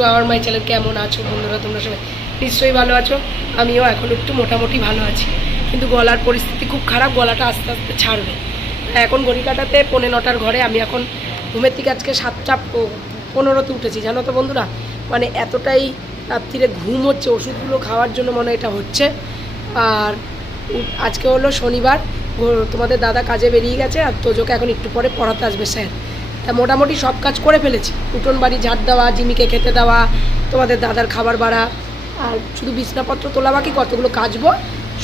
To our my channel কেমন আছো বন্ধুরা? তোমরা সবাই নিশ্চয়ই ভালো আছো। আমিও এখন একটু মোটামুটি ভালো আছি। কিন্তু গলার পরিস্থিতি খুব খারাপ, গলাটা আস্তে আস্তে ছাড়বে। এখন ঘড়ি কাটাতে পৌনে নটার ঘরে আমি এখন ঘুমের থেকে আজকে সাতটা পনেরোতে উঠেছি। জানো তো বন্ধুরা? মানে এতটাই রাত্রিরে ঘুম হচ্ছে, ওষুধগুলো খাওয়ার জন্য মনে এটা হচ্ছে। আর আজকে হলো শনিবার তোমাদের দাদা কাজে বেরিয়ে গেছে, আর তোজোকে এখন একটু পরে পড়াতে আসবে, স্যার। তা মোটামুটি সব কাজ করে ফেলেছি। উঠোন বাড়ি ঝাড় দেওয়া, জিমিকে খেতে দেওয়া, তোমাদের দাদার খাবার বাড়া, আর শুধু বিছনাপত্র তোলা বাকি, কতগুলো কাচবো,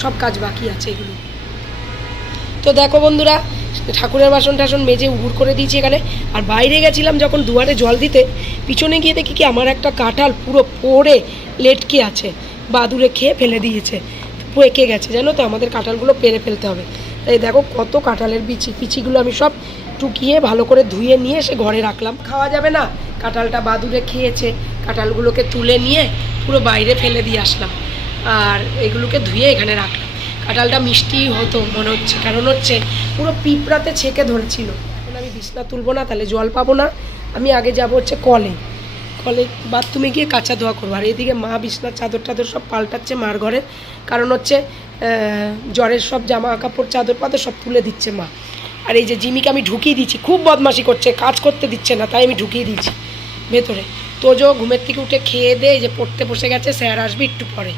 সব কাজ বাকি আছে এগুলো। তো দেখো বন্ধুরা, ঠাকুরের বাসন টাসন মেজে উগুর করে দিয়েছি এখানে। আর বাইরে গেছিলাম যখন দুয়ারে জল দিতে, পিছনে গিয়ে দেখি কি, আমার একটা কাঁঠাল পুরো পড়ে, লেটকে আছে, বাদুরে খেয়ে ফেলে দিয়েছে, পেকে গেছে। জানো তো, আমাদের কাঁঠালগুলো পেরে ফেলতে হবে। তাই দেখো কত কাঁঠালের বিচি, পিচিগুলো আমি সব টুকিয়ে ভালো করে ধুয়ে নিয়ে সে ঘরে রাখলাম। খাওয়া যাবে না। কাঁঠালটা বাদুরে খেয়েছে। কাঁঠালগুলোকে তুলে নিয়ে পুরো বাইরে ফেলে দিয়ে আসলাম। আর এগুলোকে ধুয়ে এখানে রাখলাম। কাঁঠালটা মিষ্টি হতো, মনে হচ্ছে। কারণ হচ্ছে, পুরো পিঁপড়াতে ছেঁকে ধরেছিল। এখন আমি বিছনা তুলবো না, তাহলে জল পাবো না। আমি আগে যাব হচ্ছে কলে। কলে বাথরুমে গিয়ে কাঁচা ধোয়া করব। আর এদিকে মা বিছনার চাদর টাদর সব পাল্টাচ্ছে মার ঘরে। কারণ হচ্ছে জ্বরের সব জামা কাপড় চাদর পাদর সব তুলে দিচ্ছে মা। আর এই যে জিমিকে আমি ঢুকিয়ে দিচ্ছি খুব বদমাশি করছে, কাজ করতে দিচ্ছে না, তাই আমি ঢুকিয়ে দিচ্ছি ভেতরে। তোজো ঘুমের থেকে উঠে খেয়ে দে যে পড়তে বসে গেছে, স্যার আসবে একটু পরে।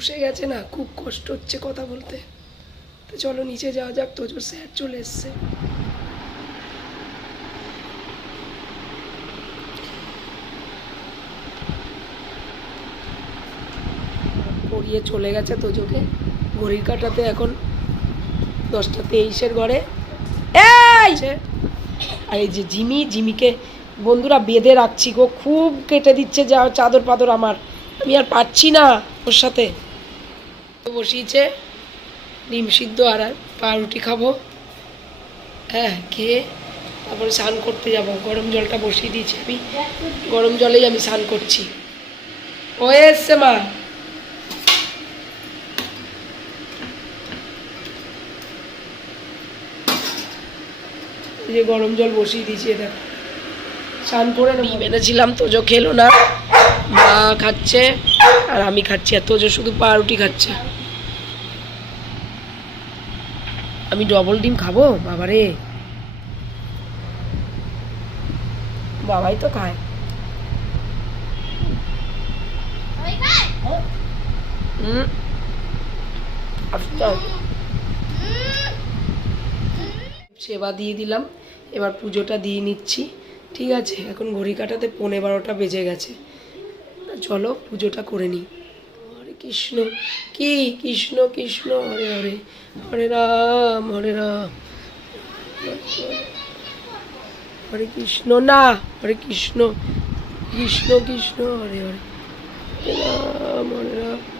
বসে গেছে না খুব কষ্ট হচ্ছে কথা বলতে। তো চলো নিচে যাওয়া যাক তোজোর স্যার চলে এসছে। পড়িয়ে চলে গেছে তোজোকে। ঘড়ির কাটাতে এখন দশটা তেইশের ঘরে। এই! আর এই যে জিমি জিমিকে বন্ধুরা বেঁধে রাখছি গো খুব কেটে দিচ্ছে যা চাদর পাদর আমার। আমি আর পারছি না ওর সাথে। বসিয়েছে, ডিম সিদ্ধ আর পাউরুটি খাব। হ্যাঁ খেয়ে তারপরে স্নান করতে যাব। গরম জলটা বসিয়ে দিয়েছি আমি। গরম জলেই আমি স্নান করছি। ও এসছে মা। যে গরম জল বসিয়ে দিয়েছি, এটা স্নান করে এনেছিলাম, তোজো খেলো না। মা খাচ্ছে আর আমি খাচ্ছি, আর তোজো শুধু পাউরুটি খাচ্ছে। আমি ডবল ডিম খাব? বাবারে। বাবাই তো খায়। সেবা দিয়ে দিলাম। এবার পুজোটা দিয়ে নিচ্ছি। ঠিক আছে? এখন ঘড়ি কাটাতে পৌনে বারোটা বেজে গেছে। চলো পুজোটা করে নিই। কৃষ্ণ, কি কৃষ্ণ কৃষ্ণ, হরে হরে হরে রাম হরে রাম। হরে কৃষ্ণ, না, হরে কৃষ্ণ কৃষ্ণ কৃষ্ণ, হরে হরে। রাম হরে রাম।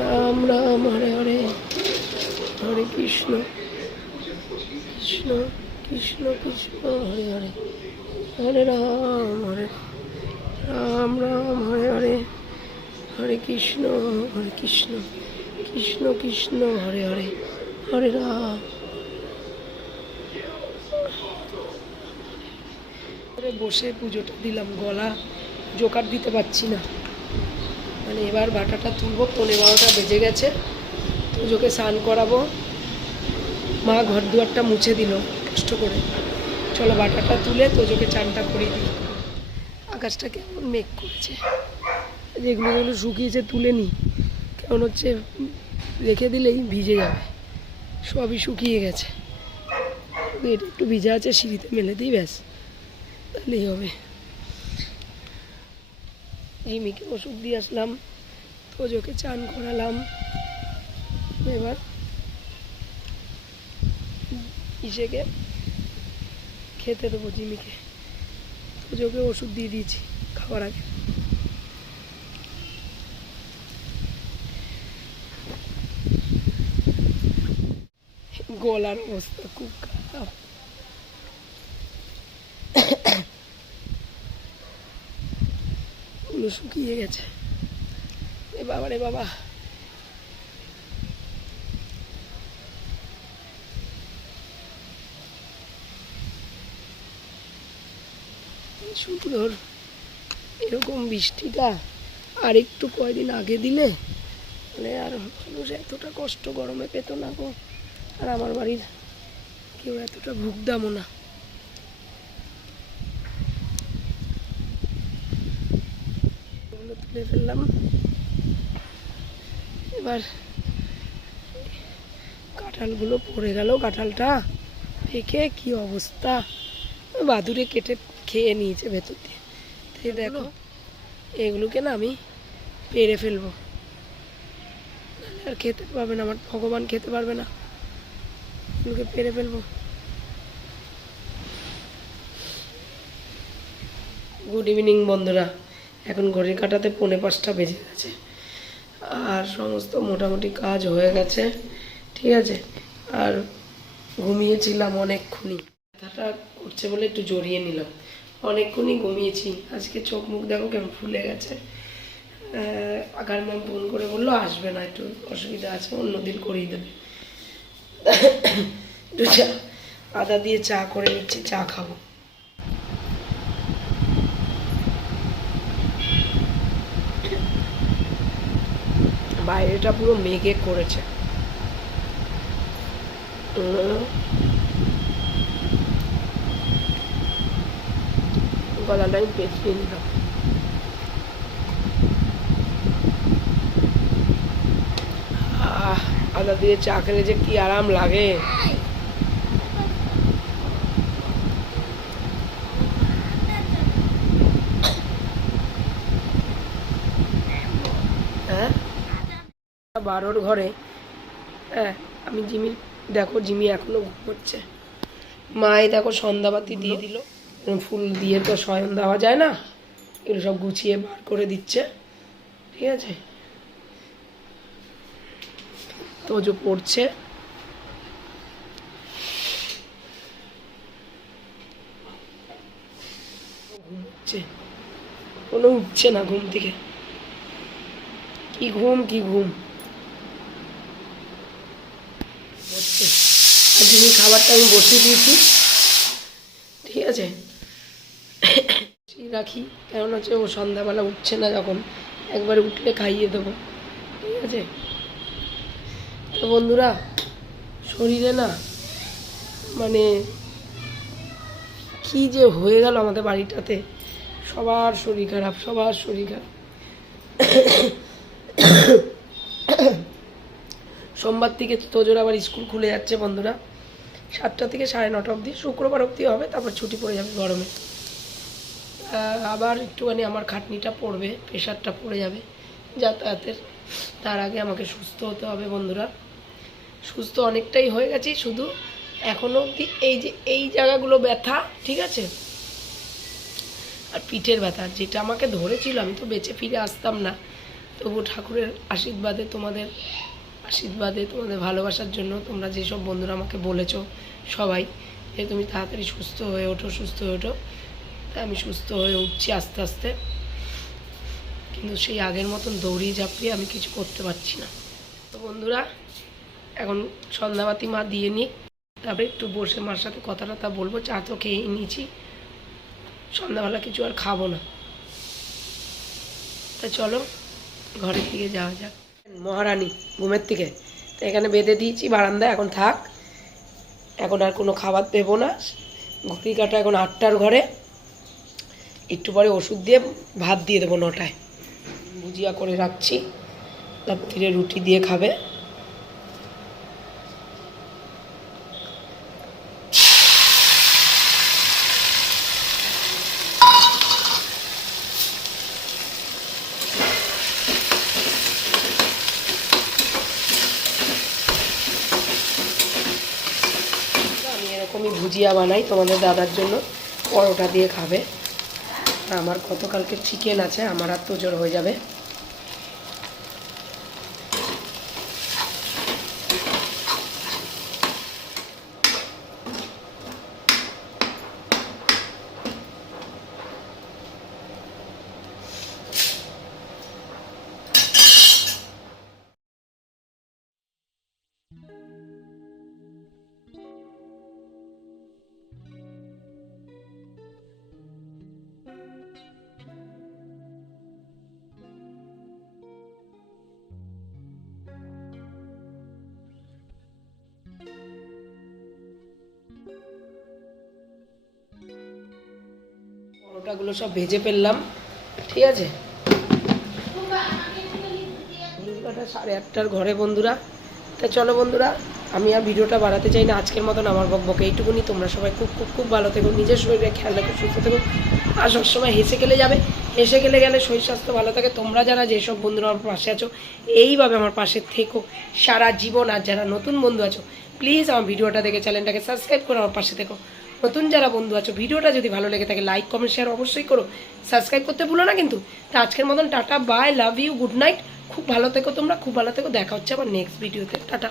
রাম রাম, হরে হরে। হরে কৃষ্ণ। কৃষ্ণ কৃষ্ণ কৃষ্ণ, হরে হরে। হরে রাম হরে রাম রাম, হরে হরে। হরে কৃষ্ণ হরে কৃষ্ণ। কৃষ্ণ কৃষ্ণ, হরে হরে। হরে রাম। বসে পুজোটা দিলাম, গলা জোকার দিতে পারছি না। মানে এবার বাটাটা তুলবো পনেরো বারোটা বেজে গেছে। পুজোকে স্নান করাবো। মা ঘর দুয়ারটা মুছে দিল, কষ্ট করে। চলো বাটাটা তুলে তোজোকে চানটা করিয়ে দিই। আকাশটা কেমন মেঘ করেছে। যেগুলো যেগুলো শুকিয়েছে তুলে নিই কেমন হচ্ছে, রেখে দিলেই ভিজে যাবে। সবই শুকিয়ে গেছে। এটা একটু ভিজা আছে, সিঁড়িতে মেলে দিই, ব্যাস। তাহলেই হবে। রিমিকে ওষুধ দিয়ে আসলাম তোজোকে চান করালাম। এবার ইসেকে খেতে দেবো জিমিকে। তোজোকে ওষুধ দিয়ে দিয়েছি খাবার আগে। গলার অবস্থা খুব খারাপ। পুরো শুকিয়ে গেছে। এ বাবা রে বাবা। সুন্দর এরকম বৃষ্টিটা আর একটু কয়দিন আগে দিলে মানে আর মানুষ এতটা কষ্ট গরমে পেত না গো। আর আমার বাড়ির কেউ এতটা ভুগদামও না। তুলে ফেললাম। এবার কাঁঠালগুলো পড়ে গেল। কাঁঠালটা পেকে কি অবস্থা? বাদুরে কেটে খেয়ে নিয়েছে ভেতর দিয়ে। তো দেখো এগুলোকে না আমি পেরে ফেলব। আর খেতে পারবে না আমার ভগবান খেতে পারবে না। এগুলোকে পেরে ফেলব। গুড ইভিনিং বন্ধুরা। এখন ঘড়ির কাটাতে পৌনে পাঁচটা বেজে গেছে। আর সমস্ত মোটামুটি কাজ হয়ে গেছে, ঠিক আছে? আর ঘুমিয়েছিলাম অনেকক্ষণই। ব্যথাটা করছে বলে একটু জড়িয়ে নিলাম। অনেকক্ষণই ঘুমিয়েছি। আজকে চোখ মুখ দেখো কেমন ফুলে গেছে। আগার ম্যাম ফোন করে বলল, আসবে না, একটু অসুবিধা আছে, অন্যদিন করিয়ে দেবে। একটু চা, আদা দিয়ে চা করে নিচ্ছি, চা খাব। বাইরেটা পুরো মেঘে করেছে। গলাটা আমি পেঁচিয়ে নিলাম আদা দিয়ে চা খেলে যে কি আরাম লাগে হ্যাঁ বারোর ঘরে হ্যাঁ আমি জিমি, দেখো জিমি এখনও ঘুমোচ্ছে। মায়ে দেখো সন্ধ্যাবাতি দিয়ে দিল। ফুল দিয়ে তো শয়ন দেওয়া যায় না, এগুলো সব গুছিয়ে বার করে দিচ্ছে। ঠিক আছে? তো যে পড়ছে। কোনো উঠছে না ঘুম থেকে। কি ঘুম কি ঘুম আর যিনি খাবারটা আমি বসিয়ে দিয়েছি। ঠিক আছে? রাখি কেমন হচ্ছে ও সন্ধ্যাবেলা উঠছে না যখন। একবারে উঠলে খাইয়ে দেবো। ঠিক আছে? তো বন্ধুরা, শরীরে না মানে কি যে হয়ে গেল আমাদের বাড়িটাতে। সবার শরীর খারাপ, সবার শরীর খারাপ। সোমবার থেকে তোজোর আবার স্কুল খুলে যাচ্ছে বন্ধুরা। সাতটা থেকে সাড়ে নটা অবধি। শুক্রবার অবধি হবে, তারপর ছুটি পড়ে যাবে গরমে। আবার একটুখানি আমার খাটনিটা পড়বে, প্রেশারটা পড়ে যাবে যাতায়াতের। তার আগে আমাকে সুস্থ হতে হবে বন্ধুরা। সুস্থ অনেকটাই হয়ে গেছি, শুধু এখনও অবধি এই যে, এই জায়গাগুলো ব্যথা, ঠিক আছে? আর পিঠের ব্যথা, যেটা আমাকে ধরেছিল, আমি তো বেঁচে ফিরে আসতাম না। তবু ঠাকুরের আশীর্বাদে তোমাদের আশীর্বাদে তোমাদের ভালোবাসার জন্য তোমরা যেসব বন্ধুরা আমাকে বলেছ সবাই, যে তুমি তাড়াতাড়ি সুস্থ হয়ে ওঠো, সুস্থ হয়ে ওঠো। আমি সুস্থ হয়ে উঠছি আস্তে আস্তে। কিন্তু সেই আগের মতন দৌড়িয়ে ঝাঁপিয়ে আমি কিছু করতে পারছি না। তো বন্ধুরা, এখন সন্ধ্যাবাতি মা দিয়ে নিই। তারপরে একটু বসে মার সাথে কথা টথা বলব, চা তো খেয়েই নিয়েছি। সন্ধ্যাবেলা কিছু আর খাব না। তা চলো, ঘরের দিকে যাওয়া যাক। মহারানী, ঘুমের থেকে তো এখানে বেঁধে দিয়েছি বারান্দায় এখন থাক। এখন আর কোনো খাবার দেবো না। ঘুড়ি কাটা এখন আটটার ঘরে। একটু পরে ওষুধ দিয়ে ভাত দিয়ে দেবো নটায়। ভুজিয়া করে রাখছি। রাত্রিরে রুটি দিয়ে খাবে আমি এরকমই ভুজিয়া বানাই তোমাদের দাদার জন্য। পরোটা দিয়ে খাবে। আমার গতকালকে চিকেন আছে, আমার আর তো জোর হয়ে যাবে। পরোটাগুলো সব ভেজে ফেললাম। ঠিক আছে? সাড়ে আটটার ঘরে বন্ধুরা। তা চলো বন্ধুরা, আমি আর ভিডিওটা বাড়াতে চাই না। আজকের মতন আমার বকবকে এইটুকুনি। তোমরা সবাই খুব খুব খুব ভালো থেকো। নিজের শরীরে খেয়াল রাখো, সুস্থ থেকো। আর সবসময় হেসে গেলে যাবে। হেসে গেলে গেলে শরীর স্বাস্থ্য ভালো থাকে। তোমরা যারা যেসব বন্ধুরা আমার পাশে আছো, এইভাবে আমার পাশে থেকো। সারা জীবন আর যারা নতুন বন্ধু আছো প্লিজ আমার ভিডিওটা দেখে চ্যানেলটাকে সাবস্ক্রাইব করে আমার পাশে থেকো। নতুন যারা বন্ধু আছো, ভিডিওটা যদি ভালো লেগে থাকে লাইক কমেন্ট শেয়ার অবশ্যই করো। সাবস্ক্রাইব করতে ভুলো না কিন্তু। তো আজকের মতন tata bye love you good night খুব ভালো থেকো তোমরা, খুব ভালো থেকো। দেখা হচ্ছে আবার নেক্সট ভিডিওতে টাটা।